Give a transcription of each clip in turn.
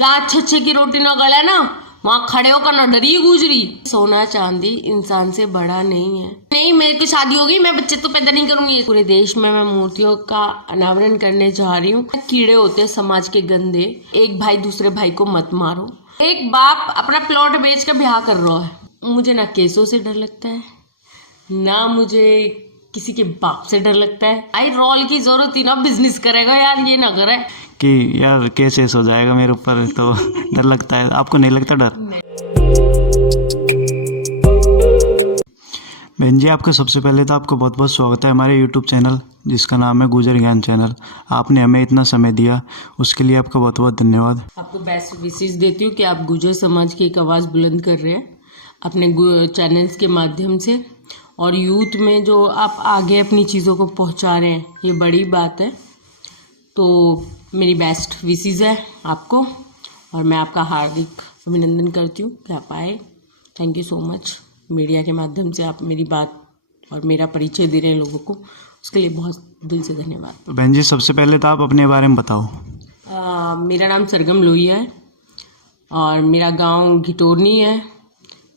जहाँ अच्छे की रोटी ना गले ना वहाँ खड़े होकर ना डरी गुजरी। सोना चांदी इंसान से बड़ा नहीं है। नहीं, मेरे की शादी होगी, मैं बच्चे तो पैदा नहीं करूंगी। पूरे देश में मैं मूर्तियों का अनावरण करने जा रही हूँ। कीड़े होते हैं समाज के गंदे, एक भाई दूसरे भाई को मत मारो। एक बाप अपना प्लॉट बेच कर ब्याह कर रहा है। मुझे ना केसों से डर लगता है, ना मुझे किसी के बाप से डर लगता है। आई रोल की जरूरत ही ना बिजनेस करेगा यार, ये ना करे कि यार कैसे हो जाएगा मेरे ऊपर, तो डर लगता है। आपको नहीं लगता डर? बहन जी, आपका सबसे पहले तो आपको बहुत बहुत स्वागत है हमारे यूट्यूब चैनल जिसका नाम है गुजर ज्ञान चैनल। आपने हमें इतना समय दिया, उसके लिए आपका बहुत बहुत धन्यवाद। आपको बेस्ट विशेष देती हूँ कि आप गुजर समाज की एक आवाज़ बुलंद कर रहे हैं अपने चैनल्स के माध्यम से, और यूथ में जो आप आगे अपनी चीज़ों को पहुँचा रहे हैं, ये बड़ी बात है। तो मेरी बेस्ट विशेष है आपको, और मैं आपका हार्दिक अभिनंदन करती हूँ कि आप आए। Thank you so much. Media के माध्यम से आप मेरी बात और मेरा परिचय दे रहे हैं लोगों को, उसके लिए बहुत दिल से धन्यवाद। तो बहन जी, सबसे पहले तो आप अपने बारे में बताओ। मेरा नाम सरगम लोहिया है और मेरा गांव घिटोरनी है।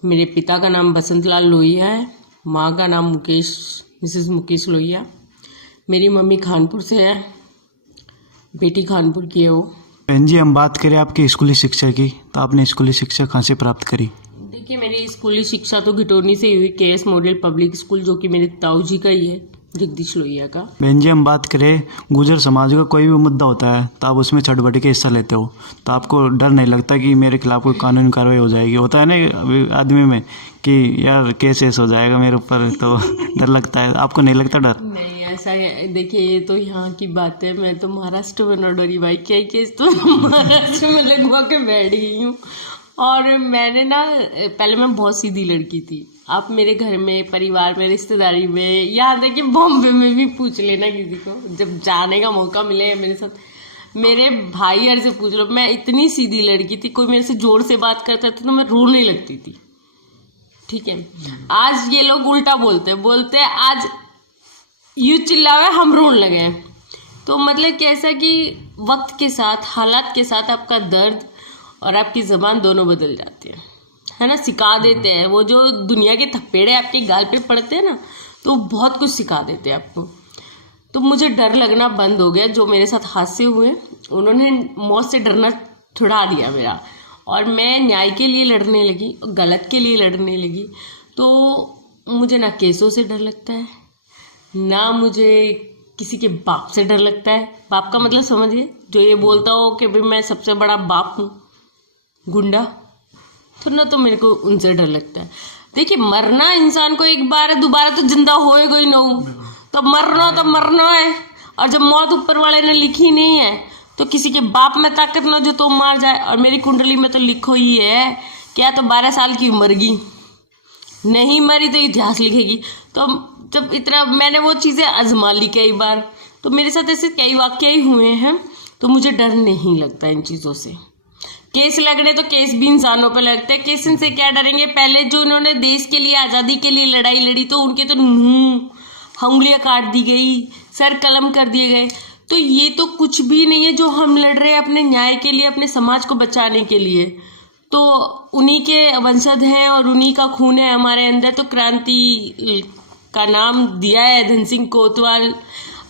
मेरे पिता का नाम बसंतलाल लोहिया है, माँ का नाम मिसेस मुकेश लोहिया। मेरी मम्मी खानपुर से है, बेटी खानपुर की है वो। बहन जी, हम बात करें आपकी स्कूली शिक्षा की, तो आपने स्कूली शिक्षा कहाँ से प्राप्त करी? देखिए, मेरी स्कूली शिक्षा तो घिटोरनी से ही हुई, KS मॉडल पब्लिक स्कूल, जो कि मेरे ताऊ जी का ही है, जगदीश लोहिया का। बहन जी, हम बात करें गुजर समाज का कोई भी मुद्दा होता है तो आप उसमें चढ़ बढ़ के हिस्सा लेते हो, तो आपको डर नहीं लगता कि मेरे खिलाफ कोई कानूनी कार्रवाई हो जाएगी? होता है ना अभी आदमी में कि यार कैसे हो जाएगा मेरे ऊपर, तो डर लगता है। आपको नहीं लगता डर? नहीं, ऐसा है। देखिए, ये तो यहाँ की बात है, मैं तो महाराष्ट्र में न डरी भाई, क्या केस तो महाराष्ट्र में लगवा के बैठ गई हूँ। और मैंने ना, पहले मैं बहुत सीधी लड़की थी। आप मेरे घर में, परिवार में, रिश्तेदारी में, यहाँ तक कि बॉम्बे में भी पूछ लेना किसी को, जब जाने का मौका मिले मेरे साथ, मेरे भाई यार से पूछ लो, मैं इतनी सीधी लड़की थी। कोई मेरे से जोर से बात करता था तो मैं रोने लगती थी, ठीक है। आज ये लोग उल्टा बोलते हैं आज यूँ चिल्लावे हम रोने लगे हैं। तो मतलब कैसा कि वक्त के साथ, हालात के साथ आपका दर्द और आपकी ज़बान दोनों बदल जाते हैं, है ना। सिखा देते हैं वो जो दुनिया के थप्पेड़े आपके गाल पे पड़ते हैं ना, तो बहुत कुछ सिखा देते हैं आपको। तो मुझे डर लगना बंद हो गया। जो मेरे साथ हादसे हुए, उन्होंने मौत से डरना छुड़ा दिया मेरा, और मैं न्याय के लिए लड़ने लगी, गलत के लिए लड़ने लगी। तो मुझे ना केसों से डर लगता है, ना मुझे किसी के बाप से डर लगता है। बाप का मतलब समझिए, जो ये बोलता हो कि भाई मैं सबसे बड़ा बाप हूँ, गुंडा, तो ना, तो मेरे को उनसे डर लगता है। देखिए, मरना इंसान को एक बार है, दोबारा तो जिंदा होएगा ही ना हो, तो मरना है। और जब मौत ऊपर वाले ने लिखी नहीं है तो किसी के बाप में ताकत ना जो तो मार जाए। और मेरी कुंडली में तो लिखो ही है क्या, तो 12 साल की उम्र की, नहीं मरी तो इतिहास लिखेगी। तो जब इतना मैंने वो चीज़ें आजमा ली कई बार, तो मेरे साथ ऐसे कई वाक़या ही हुए हैं, तो मुझे डर नहीं लगता इन चीज़ों से। केस लग रहे तो केस भी इंसानों पे लगते हैं, केस से क्या डरेंगे। पहले जो इन्होंने देश के लिए, आज़ादी के लिए लड़ाई लड़ी, तो उनके तो उंगलियां काट दी गई, सर कलम कर दिए गए। तो ये तो कुछ भी नहीं है जो हम लड़ रहे हैं अपने न्याय के लिए, अपने समाज को बचाने के लिए। तो उन्हीं के वंशज हैं और उन्हीं का खून है हमारे अंदर। तो क्रांति का नाम दिया है धन सिंह कोतवाल,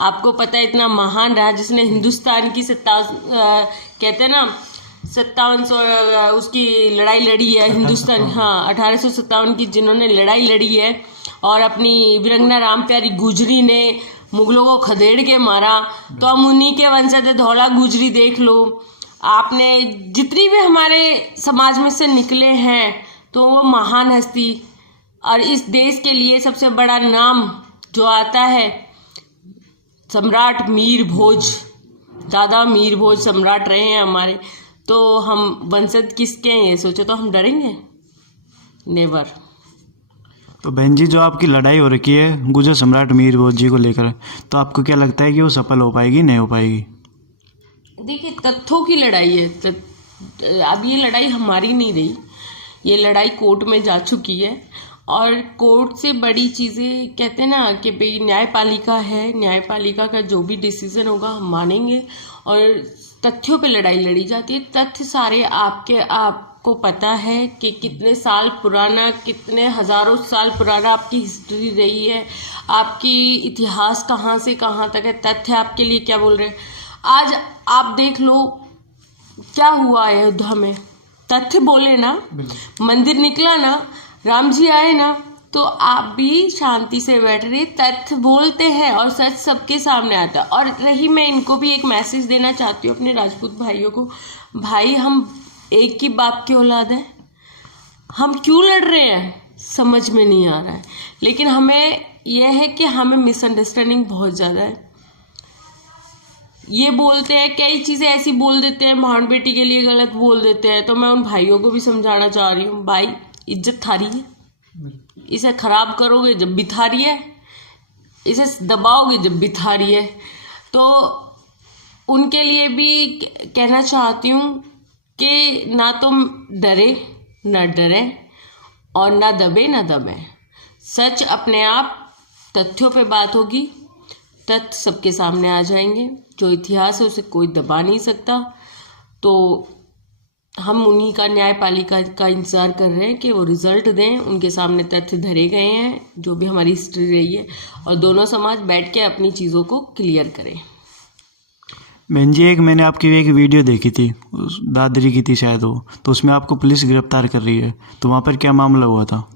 आपको पता है, इतना महान रहा जिसने हिंदुस्तान की 57 उसकी लड़ाई लड़ी है हिंदुस्तान, हाँ 1857 की जिन्होंने लड़ाई लड़ी है। और अपनी वीरंगना राम प्यारी गुजरी ने मुगलों को खदेड़ के मारा, तो हम उन्हीं के वंशज है। धौला गुजरी देख लो आपने, जितनी भी हमारे समाज में से निकले हैं, तो वो महान हस्ती। और इस देश के लिए सबसे बड़ा नाम जो आता है, सम्राट मीर भोज, दादा मीर भोज सम्राट रहे हैं हमारे। तो हम वंशज किसके हैं ये सोचो, तो हम डरेंगे? नेवर। तो बहन जी, जो आपकी लड़ाई हो रखी है गुजर सम्राट मीर भोज जी को लेकर, तो आपको क्या लगता है कि वो सफल हो पाएगी, नहीं हो पाएगी? देखिए, तथ्यों की लड़ाई है। अब ये लड़ाई हमारी नहीं रही, ये लड़ाई कोर्ट में जा चुकी है। और कोर्ट से बड़ी चीज़ें, कहते हैं ना कि भाई न्यायपालिका है, न्यायपालिका का जो भी डिसीजन होगा हम मानेंगे। और तथ्यों पे लड़ाई लड़ी जाती है। तथ्य सारे आपको पता है कि कितने साल पुराना, कितने हजारों साल पुराना आपकी हिस्ट्री रही है, आपकी इतिहास कहाँ से कहाँ तक है। तथ्य आपके लिए क्या बोल रहे हैं। आज आप देख लो क्या हुआ अयोध्या में, तथ्य बोले ना, मंदिर निकला ना, राम जी आए ना, तो आप भी शांति से बैठ रहे। तथ्य बोलते हैं और सच सबके सामने आता है। और रही, मैं इनको भी एक मैसेज देना चाहती हूँ अपने राजपूत भाइयों को, भाई हम एक ही बाप की औलाद है, हम क्यों लड़ रहे हैं समझ में नहीं आ रहा है। लेकिन हमें यह है कि हमें मिसअंडरस्टैंडिंग बहुत ज़्यादा है। ये बोलते हैं, कई चीज़ें ऐसी बोल देते हैं, भाण बेटी के लिए गलत बोल देते हैं। तो मैं उन भाइयों को भी समझाना चाह रही हूँ, भाई इज्जत थारी है, इसे खराब करोगे जब भी थारी है, इसे दबाओगे जब भी थारी है। तो उनके लिए भी कहना चाहती हूँ कि ना तुम डरे ना डरें और ना दबे ना दबें। सच अपने आप, तथ्यों पे बात होगी, तथ्य सबके सामने आ जाएंगे। जो इतिहास है उसे कोई दबा नहीं सकता। तो हम उन्हीं का, न्यायपालिका का इंतज़ार कर रहे हैं कि वो रिजल्ट दें। उनके सामने तथ्य धरे गए हैं, जो भी हमारी हिस्ट्री रही है, और दोनों समाज बैठ के अपनी चीज़ों को क्लियर करें। बहन जी, एक मैंने आपकी एक वीडियो देखी थी, दादरी की थी शायद वो, तो उसमें आपको पुलिस गिरफ्तार कर रही है, तो वहाँ पर क्या मामला हुआ था?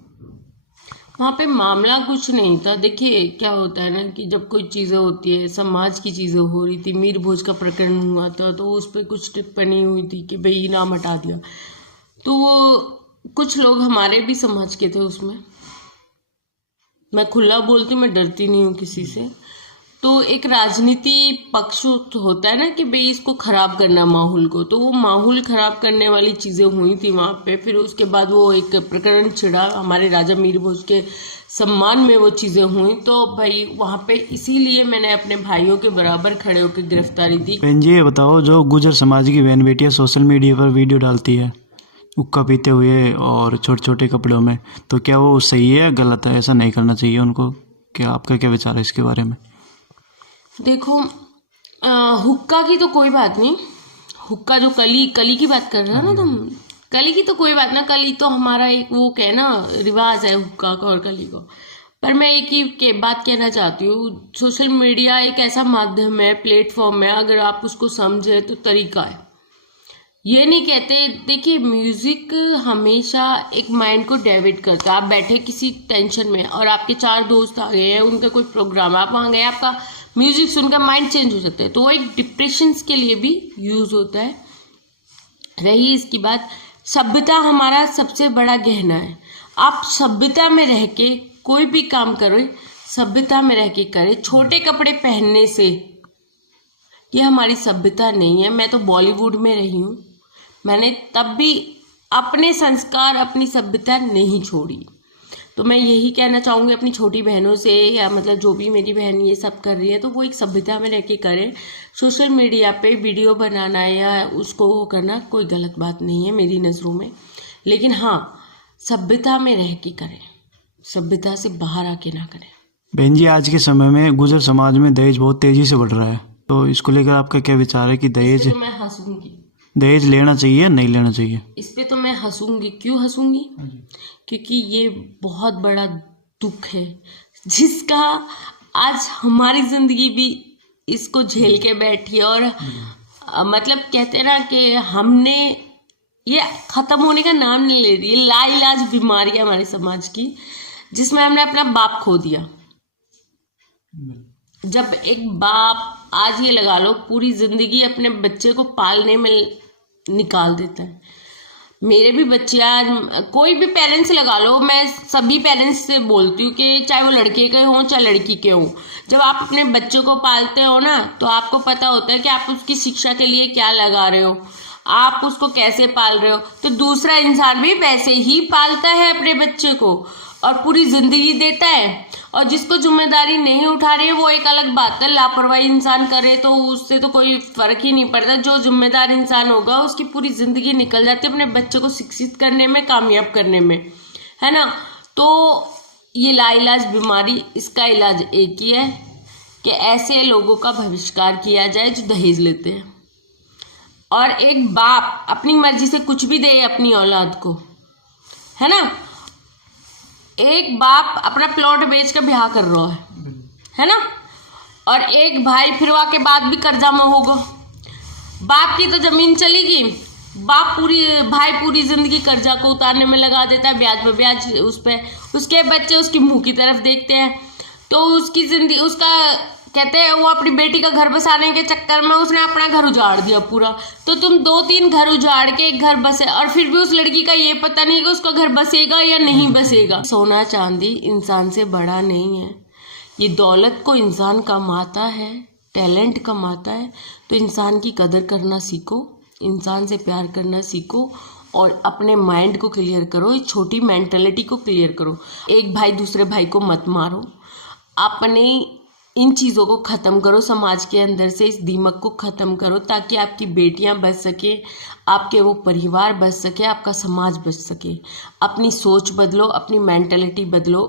वहाँ पे मामला कुछ नहीं था। देखिए क्या होता है ना कि जब कोई चीज़ें होती है, समाज की चीज़ें हो रही थी, मीर भोज का प्रकरण हुआ था, तो उस पर कुछ टिप्पणी हुई थी कि भाई नाम हटा दिया। तो वो कुछ लोग हमारे भी समाज के थे उसमें। मैं खुला बोलती हूँ, मैं डरती नहीं हूँ किसी से। तो एक राजनीति पक्ष होता है ना कि भाई इसको खराब करना माहौल को, तो वो माहौल खराब करने वाली चीज़ें हुई थी वहाँ पे। फिर उसके बाद वो एक प्रकरण छिड़ा, हमारे राजा मीर भोज के सम्मान में वो चीज़ें हुई। तो भाई वहाँ पे इसीलिए मैंने अपने भाइयों के बराबर खड़े होकर गिरफ्तारी दी। बहन जी, ये बताओ, जो गुजर समाज की बहन बेटियाँ सोशल मीडिया पर वीडियो डालती है हुक्का पीते हुए और छोटे छोटे कपड़ों में, तो क्या वो सही है या गलत है? ऐसा नहीं करना चाहिए उनको, क्या आपका क्या विचार है इसके बारे में? देखो, हुक्का की तो कोई बात नहीं। हुक्का जो कली की बात कर रहे हो ना तुम, कली की तो कोई बात ना। कली तो हमारा एक वो क्या ना रिवाज है हुक्का का और कली का। पर मैं एक ही बात कहना चाहती हूँ, सोशल मीडिया एक ऐसा माध्यम है, प्लेटफॉर्म है, अगर आप उसको समझे तो तरीका है। ये नहीं कहते, देखिए म्यूजिक हमेशा एक माइंड को डाइवर्ट करता है। आप बैठे किसी टेंशन में और आपके 4 दोस्त आ गए हैं, उनका कोई प्रोग्राम है, आप वहाँ गए, आपका म्यूजिक सुनकर माइंड चेंज हो सकता है, तो वो एक डिप्रेशन के लिए भी यूज होता है। रही इसकी बात, सभ्यता हमारा सबसे बड़ा गहना है। आप सभ्यता में रह के कोई भी काम करो, सभ्यता में रह के करें। छोटे कपड़े पहनने से ये हमारी सभ्यता नहीं है। मैं तो बॉलीवुड में रही हूँ, मैंने तब भी अपने संस्कार, अपनी सभ्यता नहीं छोड़ी। तो मैं यही कहना चाहूँगी अपनी छोटी बहनों से, या मतलब जो भी मेरी बहन ये सब कर रही है, तो वो एक सभ्यता में रह के करें। सोशल मीडिया पे वीडियो बनाना या उसको करना कोई गलत बात नहीं है मेरी नज़रों में, लेकिन हाँ सभ्यता में रह के करें, सभ्यता से बाहर आके ना करें। बहन जी, आज के समय में गुजर समाज में दहेज बहुत तेजी से बढ़ रहा है, तो इसको लेकर आपका क्या विचार है कि दहेज तो मैं हंसूंगी, दहेज लेना चाहिए या नहीं लेना चाहिए? इस पे तो मैं हंसूंगी। क्यों हंसूंगी? क्योंकि ये बहुत बड़ा दुख है जिसका आज हमारी जिंदगी भी इसको झेल के बैठी है। और मतलब कहते हैं ना कि हमने ये खत्म होने का नाम नहीं ले रही है। लाइलाज बीमारी है हमारे समाज की, जिसमें हमने अपना बाप खो दिया। जब एक बाप, आज ये लगा लो, पूरी जिंदगी अपने बच्चे को पालने में निकाल देता है। मेरे भी बच्चे, आज कोई भी पेरेंट्स लगा लो, मैं सभी पेरेंट्स से बोलती हूँ कि चाहे वो लड़के के हों चाहे लड़की के हों, जब आप अपने बच्चे को पालते हो ना, तो आपको पता होता है कि आप उसकी शिक्षा के लिए क्या लगा रहे हो, आप उसको कैसे पाल रहे हो। तो दूसरा इंसान भी वैसे ही पालता है अपने बच्चे को और पूरी जिंदगी देता है। और जिसको जिम्मेदारी नहीं उठा रही है वो एक अलग बात है, लापरवाही इंसान करे तो उससे तो कोई फर्क ही नहीं पड़ता। जो जिम्मेदार इंसान होगा उसकी पूरी जिंदगी निकल जाती है अपने बच्चे को शिक्षित करने में, कामयाब करने में, है ना। तो ये लाइलाज बीमारी, इसका इलाज एक ही है कि ऐसे लोगों का बहिष्कार किया जाए जो दहेज लेते हैं। और एक बाप अपनी मर्जी से कुछ भी दे अपनी औलाद को, है ना। एक बाप अपना प्लॉट बेच के ब्याह कर रहा है ना। और एक भाई फिर वहाँ के बाद भी कर्जा में होगा। बाप की तो जमीन चली गई, भाई पूरी जिंदगी कर्जा को उतारने में लगा देता है, ब्याज पे ब्याज उस पे। उसके बच्चे उसकी मुंह की तरफ देखते हैं, तो उसकी जिंदगी उसका कहते हैं वो अपनी बेटी का घर बसाने के चक्कर में उसने अपना घर उजाड़ दिया पूरा। तो तुम 2-3 घर उजाड़ के एक घर बसे, और फिर भी उस लड़की का ये पता नहीं कि उसका घर बसेगा या नहीं बसेगा। सोना चांदी इंसान से बड़ा नहीं है। ये दौलत को इंसान कमाता है, टैलेंट कमाता है, तो इंसान की कदर करना सीखो, इंसान से प्यार करना सीखो और अपने माइंड को क्लियर करो, इस छोटी मेंटलिटी को क्लियर करो। एक भाई दूसरे भाई को मत मारो, अपने इन चीज़ों को ख़त्म करो, समाज के अंदर से इस दीमक को ख़त्म करो, ताकि आपकी बेटियां बच सके, आपके वो परिवार बच सके, आपका समाज बच सके। अपनी सोच बदलो, अपनी मेंटलिटी बदलो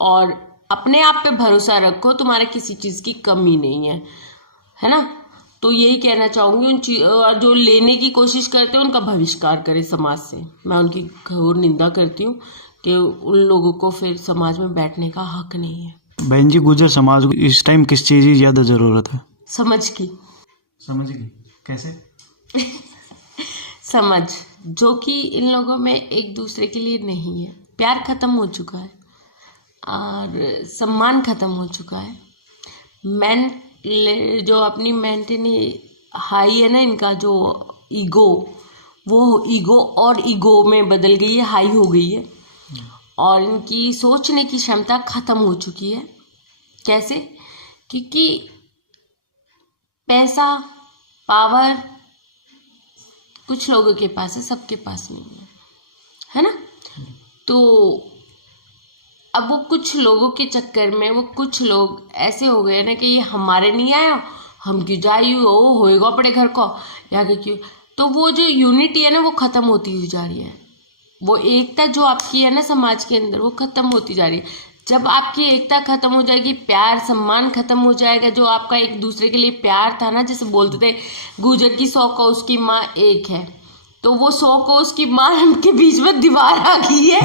और अपने आप पे भरोसा रखो, तुम्हारे किसी चीज़ की कमी नहीं है ना। तो यही कहना चाहूँगी, उन जो लेने की कोशिश करते हैं उनका बहिष्कार करें समाज से। मैं उनकी घोर निंदा करती हूँ कि उन लोगों को फिर समाज में बैठने का हक नहीं है। बहन जी, गुर्जर समाज को इस टाइम किस चीज़ की ज़्यादा ज़रूरत है? समझ की। कैसे? समझ, जो कि इन लोगों में एक दूसरे के लिए नहीं है। प्यार ख़त्म हो चुका है और सम्मान ख़त्म हो चुका है। जो अपनी मेंटली हाई है ना, इनका जो ईगो, वो ईगो और ईगो में बदल गई है, हाई हो गई है और इनकी सोचने की क्षमता ख़त्म हो चुकी है। कैसे? क्योंकि पैसा, पावर कुछ लोगों के पास है, सबके पास नहीं है ना। तो अब वो कुछ लोगों के चक्कर में वो कुछ लोग ऐसे हो गए ना कि ये हमारे नहीं आया, हम क्यों जाइए, होएगा अपने घर को या क्यों। तो वो जो यूनिटी है ना वो ख़त्म होती हुई जा रही है। वो एकता जो आपकी है ना समाज के अंदर, वो ख़त्म होती जा रही है। जब आपकी एकता ख़त्म हो जाएगी, प्यार सम्मान ख़त्म हो जाएगा, जो आपका एक दूसरे के लिए प्यार था ना, जैसे बोलते थे गुजर की 100 कोस की माँ एक है, तो वो 100 कोस की माँ के बीच में दीवार आ गई है।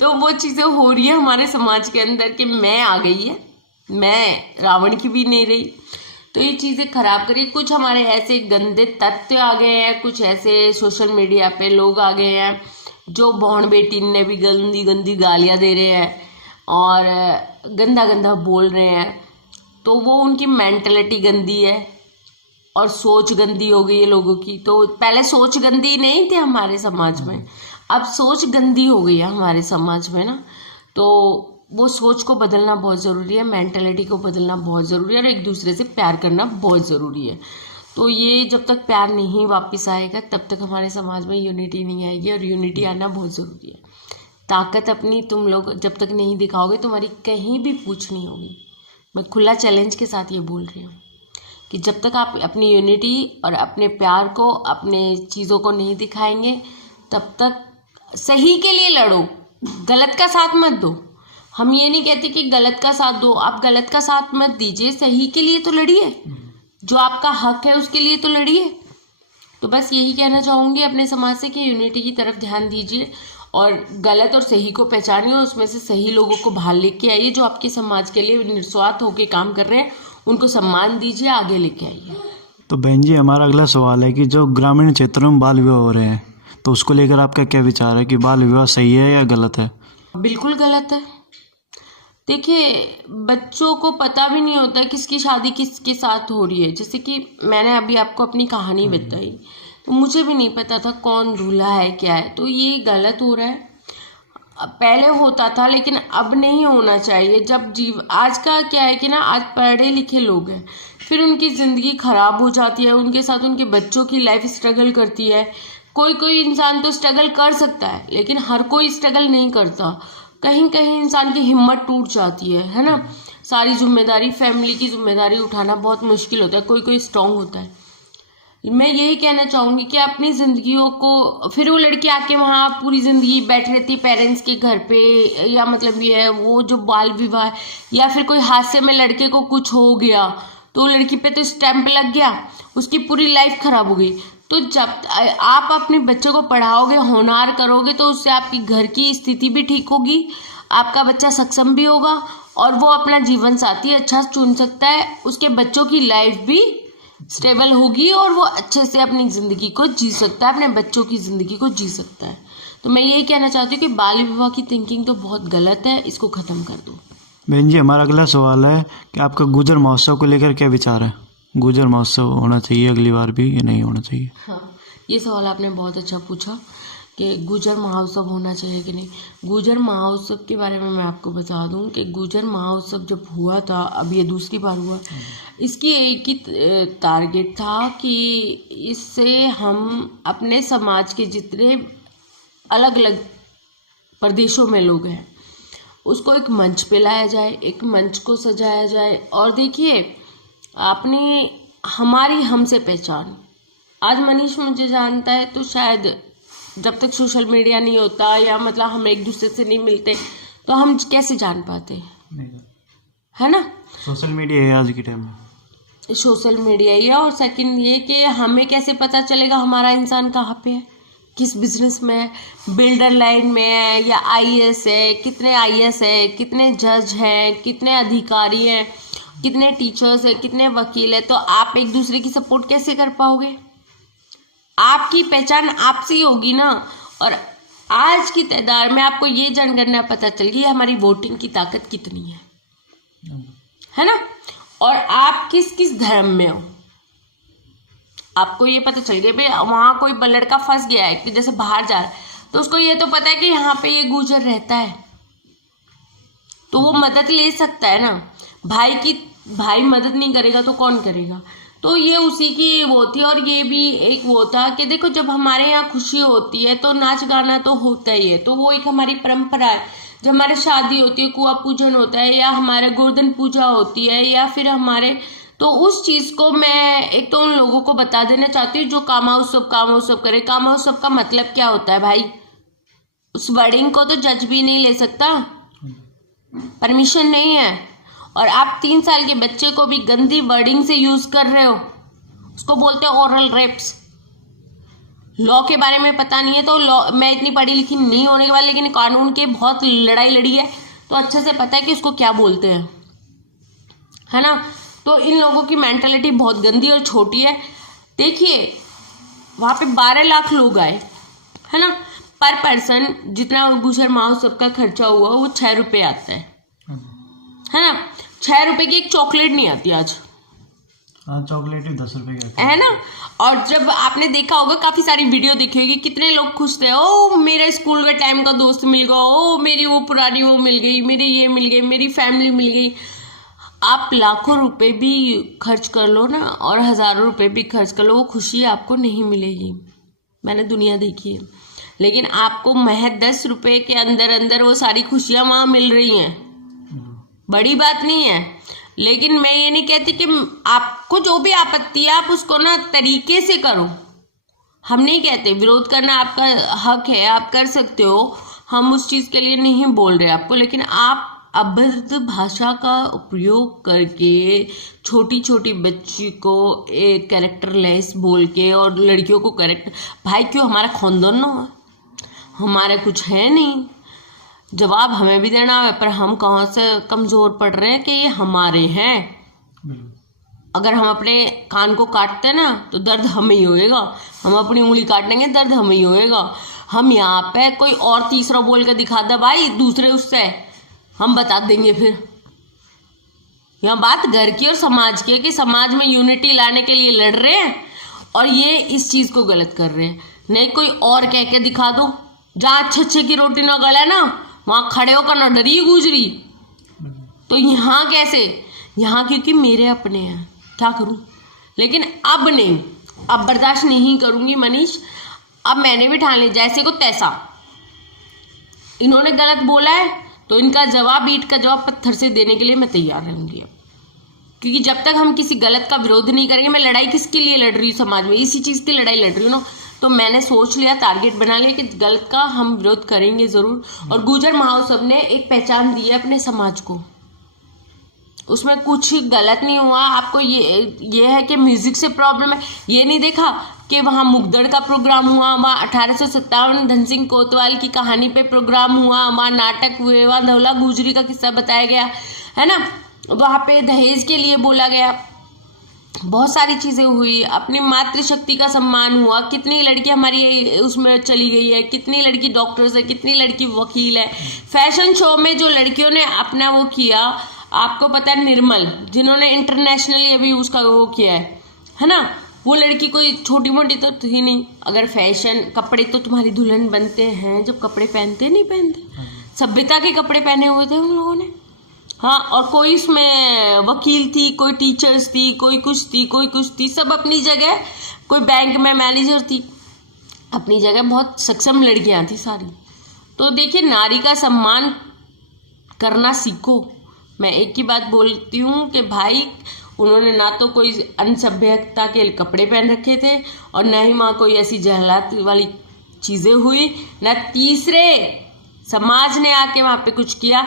तो वो चीज़ें हो रही है हमारे समाज के अंदर कि मैं आ गई है, मैं रावण की भी नहीं रही। तो ये चीज़ें खराब करी। कुछ हमारे ऐसे गंदे तत्व आ गए हैं, कुछ ऐसे सोशल मीडिया पे लोग आ गए हैं जो बहन बेटी ने भी गंदी गंदी गालियाँ दे रहे हैं और गंदा गंदा बोल रहे हैं। तो वो उनकी मेंटलिटी गंदी है और सोच गंदी हो गई है लोगों की। तो पहले सोच गंदी नहीं थी हमारे समाज में, अब सोच गंदी हो गई है हमारे समाज में ना। तो वो सोच को बदलना बहुत ज़रूरी है, मेंटलिटी को बदलना बहुत ज़रूरी है और एक दूसरे से प्यार करना बहुत ज़रूरी है। तो ये जब तक प्यार नहीं वापस आएगा तब तक हमारे समाज में यूनिटी नहीं आएगी और यूनिटी आना बहुत ज़रूरी है। ताकत अपनी तुम लोग जब तक नहीं दिखाओगे तुम्हारी कहीं भी पूछ नहीं होगी। मैं खुला चैलेंज के साथ ये बोल रही हूँ कि जब तक आप अपनी यूनिटी और अपने प्यार को, अपने चीज़ों को नहीं दिखाएंगे तब तक सही के लिए लड़ो, गलत का साथ मत दो। हम ये नहीं कहते कि गलत का साथ दो, आप गलत का साथ मत दीजिए, सही के लिए तो लड़िए, जो आपका हक है उसके लिए तो लड़िए। तो बस यही कहना चाहूँगी अपने समाज से कि यूनिटी की तरफ ध्यान दीजिए और गलत और सही को पहचानिए, उसमें से सही लोगों को बाहर लेके आइए, जो आपके समाज के लिए निस्वार्थ होकर काम कर रहे हैं उनको सम्मान दीजिए, आगे लेके आइए। तो बहन जी, हमारा अगला सवाल है कि जो ग्रामीण क्षेत्रों में बाल विवाह हो रहे हैं, तो उसको लेकर आपका क्या विचार है कि बाल विवाह सही है या गलत है? बिल्कुल गलत है। देखिए, बच्चों को पता भी नहीं होता किसकी शादी किसके साथ हो रही है। जैसे कि मैंने अभी आपको अपनी कहानी बताई, तो मुझे भी नहीं पता था कौन दूल्हा है क्या है। तो ये गलत हो रहा है। पहले होता था लेकिन अब नहीं होना चाहिए। आज का क्या है कि ना, आज पढ़े लिखे लोग हैं, फिर उनकी ज़िंदगी ख़राब हो जाती है, उनके साथ उनके बच्चों की लाइफ स्ट्रगल करती है। कोई इंसान तो स्ट्रगल कर सकता है लेकिन हर कोई स्ट्रगल नहीं करता। कहीं कहीं इंसान की हिम्मत टूट जाती है ना। सारी जिम्मेदारी, फैमिली की जिम्मेदारी उठाना बहुत मुश्किल होता है, कोई स्ट्रांग होता है। मैं यही कहना चाहूँगी कि अपनी ज़िंदगियों को, फिर वो लड़की आके वहाँ पूरी ज़िंदगी बैठ रहती पेरेंट्स के घर पे, या मतलब ये है वो जो बाल विवाह, या फिर कोई हादसे में लड़के को कुछ हो गया तो लड़की पे तो स्टैंप लग गया, उसकी पूरी लाइफ खराब हो गई। तो जब आप अपने बच्चे को पढ़ाओगे, होनहार करोगे, तो उससे आपकी घर की स्थिति भी ठीक होगी, आपका बच्चा सक्षम भी होगा और वो अपना जीवन साथी अच्छा चुन सकता है, उसके बच्चों की लाइफ भी स्टेबल होगी और वो अच्छे से अपनी ज़िंदगी को जी सकता है, अपने बच्चों की ज़िंदगी को जी सकता है। तो मैं यही कहना चाहती हूँ कि बाल विवाह की थिंकिंग तो बहुत गलत है, इसको ख़त्म कर दो। बहन जी, हमारा अगला सवाल है कि आपका गुजर महोत्सव को लेकर क्या विचार है? गुजर महोत्सव होना चाहिए अगली बार भी या नहीं होना चाहिए? हाँ, ये सवाल आपने बहुत अच्छा पूछा कि गुजर महोत्सव होना चाहिए कि नहीं। गुजर महोत्सव के बारे में मैं आपको बता दूं कि गुजर महोत्सव जब हुआ था, अब ये दूसरी बार हुआ, इसकी एक ही टारगेट था कि इससे हम अपने समाज के जितने अलग अलग प्रदेशों में लोग हैं उसको एक मंच पे लाया जाए, एक मंच को सजाया जाए। और देखिए, आपने हमारी हमसे पहचान, आज मनीष मुझे जानता है तो शायद जब तक सोशल मीडिया नहीं होता या मतलब हम एक दूसरे से नहीं मिलते तो हम कैसे जान पाते, है ना। सोशल मीडिया है आज के टाइम में, सोशल मीडिया ही है। और सेकंड ये कि हमें कैसे पता चलेगा हमारा इंसान कहाँ पे है, किस बिजनेस में है, बिल्डर लाइन में है या आईएएस है, कितने आईएएस है, कितने जज हैं, कितने अधिकारी हैं, कितने टीचर्स हैं, कितने वकील हैं। तो आप एक दूसरे की सपोर्ट कैसे कर पाओगे? आपकी पहचान आपसे ही होगी ना। और आज की तादाद में आपको ये जनगणना पता चल गई हमारी वोटिंग की ताकत कितनी है ना। और आप किस किस धर्म में हो, आपको ये पता चल गया भाई वहाँ कोई लड़का फंस गया है कि जैसे बाहर जा रहा है तो उसको ये तो पता है कि यहाँ पे ये गुजर रहता है, तो वो मदद ले सकता है ना। भाई मदद नहीं करेगा तो कौन करेगा। तो ये उसी की वो थी। और ये भी एक वो था कि देखो, जब हमारे यहाँ खुशी होती है तो नाच गाना तो होता ही है, तो वो एक हमारी परंपरा है। जब हमारे शादी होती है, कुआं पूजन होता है या हमारे गोवर्धन पूजा होती है या फिर हमारे, तो उस चीज़ को मैं एक तो उन लोगों को बता देना चाहती हूँ जो कामोत्सव करे। कामोत्सव का मतलब क्या होता है भाई? उस वर्डिंग को तो जज भी नहीं ले सकता, परमिशन नहीं है। और आप 3 साल के बच्चे को भी गंदी वर्डिंग से यूज कर रहे हो, उसको बोलते हैं ओरल रेप्स। लॉ के बारे में पता नहीं है तो लॉ, मैं इतनी पढ़ी लिखी नहीं होने के बाद लेकिन कानून के बहुत लड़ाई लड़ी है तो अच्छे से पता है कि उसको क्या बोलते हैं, है ना। तो इन लोगों की मेंटालिटी बहुत गंदी और छोटी है। देखिए, वहाँ पे 12 लाख लोग आए, है ना। पर पर्सन जितना गुजर महोत्सव का खर्चा हुआ वो 6 रुपये आता है ना। 6 रुपये की एक चॉकलेट नहीं आती आज। हाँ, चॉकलेट ही 10 रुपये की है ना। और जब आपने देखा होगा, काफी सारी वीडियो देखी होगी, कितने लोग खुश थे, ओ मेरे स्कूल के टाइम का दोस्त मिल गया, ओ मेरी वो पुरानी वो मिल गई, मेरी ये मिल गई, मेरी फैमिली मिल गई। आप लाखों रुपए भी खर्च कर लो ना और हज़ारों रुपए भी खर्च कर लो, वो खुशी आपको नहीं मिलेगी। मैंने दुनिया देखी है। लेकिन आपको महज 10 रुपए के अंदर अंदर वो सारी खुशियाँ वहाँ मिल रही हैं, बड़ी बात नहीं है। लेकिन मैं ये नहीं कहती कि आपको जो भी आपत्ति है आप उसको ना तरीके से करो। हम नहीं कहते, विरोध करना आपका हक है, आप कर सकते हो, हम उस चीज़ के लिए नहीं बोल रहे आपको। लेकिन आप अभद्र भाषा का उपयोग करके छोटी छोटी बच्ची को एक कैरेक्टरलेस बोल के और लड़कियों को करेक्ट, भाई क्यों हमारा खानदान ना हो, हमारे कुछ है नहीं, जवाब हमें भी देना है। पर हम कहाँ से कमज़ोर पड़ रहे हैं कि ये हमारे हैं। अगर हम अपने कान को काटते हैं ना तो दर्द हमें ही होएगा, हम अपनी उंगली काटेंगे दर्द हमें ही होएगा। हम यहाँ पे कोई और तीसरा बोल के दिखा दे भाई दूसरे, उससे हम बता देंगे। फिर यहाँ बात घर की और समाज की है कि समाज में यूनिटी लाने के लिए लड़ रहे हैं और ये इस चीज़ को गलत कर रहे हैं। नहीं कोई और कह के दिखा दो, जहाँ अच्छे की रोटी ना गले ना वहाँ खड़े होकर ना डरी गुजरी। तो यहाँ कैसे, यहाँ क्योंकि मेरे अपने हैं, क्या करूँ। लेकिन अब नहीं, अब बर्दाश्त नहीं करूँगी मनीष। अब मैंने भी ठान लिया जैसे को तैसा। इन्होंने गलत बोला है तो इनका जवाब, ईंट का जवाब पत्थर से देने के लिए मैं तैयार रहूँगी अब। क्योंकि जब तक हम किसी गलत का विरोध नहीं करेंगे, मैं लड़ाई किसके लिए लड़ रही हूँ समाज में, इसी चीज़ की लड़ाई लड़ रही हूँ ना। तो मैंने सोच लिया, टारगेट बना लिया कि गलत का हम विरोध करेंगे ज़रूर। और गुजर महोत्सव ने एक पहचान दी है अपने समाज को, उसमें कुछ गलत नहीं हुआ। आपको ये है कि म्यूजिक से प्रॉब्लम है, ये नहीं देखा कि वहाँ मुगदड़ का प्रोग्राम हुआ, वहाँ 1857 धन सिंह कोतवाल की कहानी पे प्रोग्राम हुआ, वहाँ नाटक हुए, वहाँ धौला गुजरी का किस्सा बताया गया है ना, वहाँ पे दहेज के लिए बोला गया, बहुत सारी चीज़ें हुई, अपनी मातृशक्ति का सम्मान हुआ, कितनी लड़की हमारी उसमें चली गई है, कितनी लड़की डॉक्टर्स है, कितनी लड़की वकील है। फैशन शो में जो लड़कियों ने अपना वो किया, आपको पता है निर्मल, जिन्होंने इंटरनेशनली अभी उसका वो किया है ना, वो लड़की कोई छोटी मोटी तो थी नहीं। अगर फैशन कपड़े तो तुम्हारी दुल्हन बनते हैं जब कपड़े पहनते नहीं पहनते, सभ्यता के कपड़े पहने हुए थे उन लोगों ने। हाँ, और कोई इसमें वकील थी, कोई टीचर्स थी, कोई कुछ थी, कोई कुछ थी, सब अपनी जगह, कोई बैंक में मैनेजर थी, अपनी जगह बहुत सक्षम लड़कियां थी सारी। तो देखिए, नारी का सम्मान करना सीखो। मैं एक ही बात बोलती हूँ कि भाई, उन्होंने ना तो कोई अनसभ्यता के कपड़े पहन रखे थे और न ही वहाँ कोई ऐसी जहलात वाली चीज़ें हुई, न तीसरे समाज ने आके वहाँ पे कुछ किया।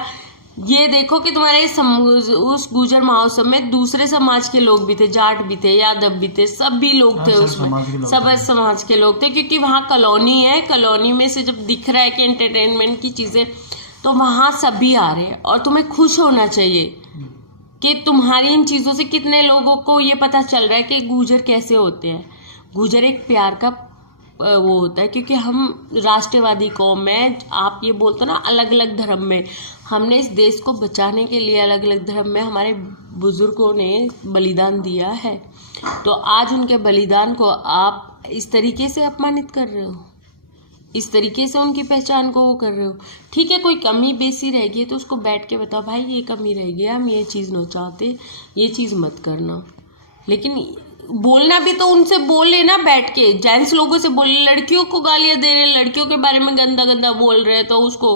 ये देखो कि तुम्हारे उस गुजर महोत्सव में दूसरे समाज के लोग भी थे, जाट भी थे, यादव भी थे, सब भी लोग थे उसमें, सब समाज के लोग थे, क्योंकि वहाँ कॉलोनी है। कॉलोनी में से जब दिख रहा है कि एंटरटेनमेंट की चीज़ें, तो वहाँ सभी आ रहे हैं और तुम्हें खुश होना चाहिए कि तुम्हारी इन चीज़ों से कितने लोगों को ये पता चल रहा है कि गुजर कैसे होते हैं। गुजर एक प्यार का वो होता है, क्योंकि हम राष्ट्रवादी कौम है। आप ये बोलते हो ना, अलग अलग धर्म में, हमने इस देश को बचाने के लिए अलग अलग धर्म में हमारे बुजुर्गों ने बलिदान दिया है। तो आज उनके बलिदान को आप इस तरीके से अपमानित कर रहे हो, इस तरीके से उनकी पहचान को वो कर रहे हो। ठीक है, कोई कमी बेसी रह गई तो उसको बैठ के बताओ, भाई ये कमी रह गई, हम ये चीज़ नहीं चाहते, ये चीज़ मत करना। लेकिन बोलना भी तो उनसे बोले ना, बैठ के जेंट्स लोगों से बोले। लड़कियों को गालियां दे रहे, लड़कियों के बारे में गंदा गंदा बोल रहे, तो उसको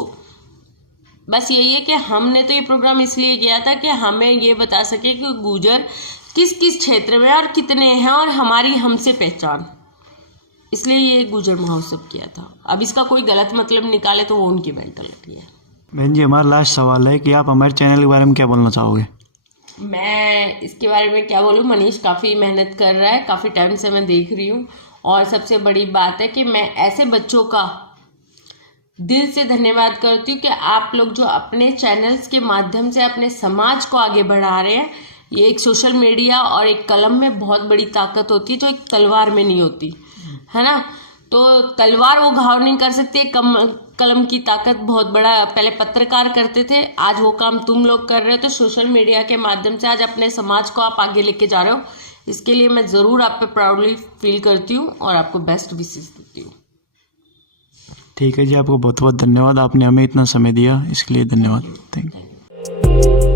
बस यही है कि हमने तो ये प्रोग्राम इसलिए किया था कि हमें ये बता सके कि गुजर किस किस क्षेत्र में और कितने हैं और हमारी हमसे पहचान, इसलिए ये गुजर महोत्सव किया था। अब इसका कोई गलत मतलब निकाले तो वो उनकी मेंटालिटी है। बहन जी, हमारा लास्ट सवाल है कि आप हमारे चैनल के बारे में क्या बोलना चाहोगे? मैं इसके बारे में क्या बोलूँ, मनीष काफ़ी मेहनत कर रहा है, काफ़ी टाइम से मैं देख रही हूँ, और सबसे बड़ी बात है कि मैं ऐसे बच्चों का दिल से धन्यवाद करती हूँ कि आप लोग जो अपने चैनल्स के माध्यम से अपने समाज को आगे बढ़ा रहे हैं। ये एक सोशल मीडिया और एक कलम में बहुत बड़ी ताकत होती है, जो एक तलवार में नहीं होती है ना। तो तलवार वो घाव नहीं कर सकती, कलम की ताकत बहुत बड़ा। पहले पत्रकार करते थे, आज वो काम तुम लोग कर रहे हो। तो सोशल मीडिया के माध्यम से आज अपने समाज को आप आगे लेके जा रहे हो, इसके लिए मैं ज़रूर आप पे प्राउडली फील करती हूँ और आपको बेस्ट विशेस देती हूँ। ठीक है जी, आपको बहुत बहुत धन्यवाद, आपने हमें इतना समय दिया, इसके लिए धन्यवाद। Thank you.